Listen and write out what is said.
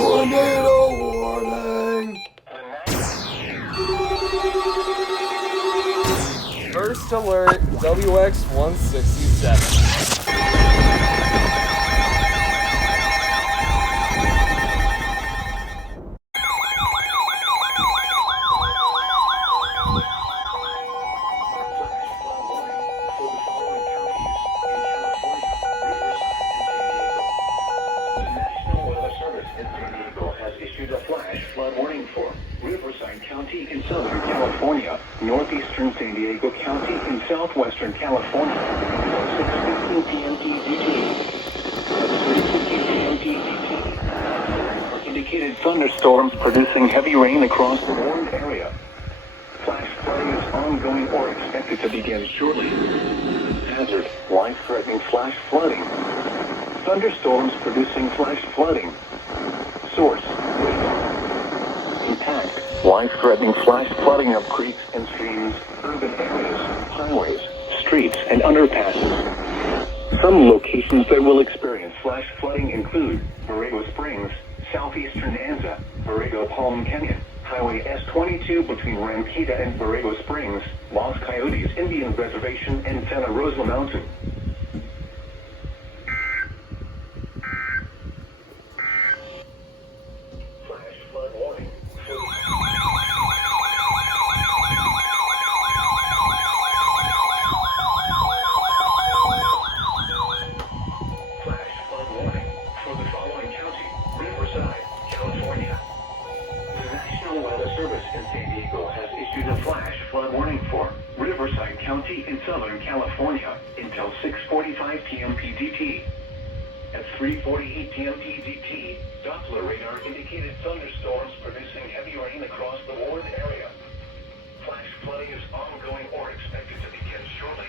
Tornado warning! First alert, WX-167. Flood warning for Riverside County in Southern California, northeastern San Diego County in southwestern California, until 6:15 p.m. DT. 3:15 p.m. DT. Indicated thunderstorms producing heavy rain across the warned area. Flash flooding is ongoing or expected to begin shortly. Hazard: life-threatening flash flooding. Thunderstorms producing flash flooding. Source: impact: life-threatening flash flooding of creeks and streams, urban areas, highways, streets, and underpasses. Some locations that will experience flash flooding include Borrego Springs, southeastern Anza, Borrego Palm Canyon, Highway S-22 between Rampita and Borrego Springs, Los Coyotes Indian Reservation, and Santa Rosa Mountain. Flash flood warning for Riverside County in Southern California until 6:45 p.m. PDT. At 3:48 p.m. PDT, Doppler radar indicated thunderstorms producing heavy rain across the warned area. Flash flooding is ongoing or expected to begin shortly.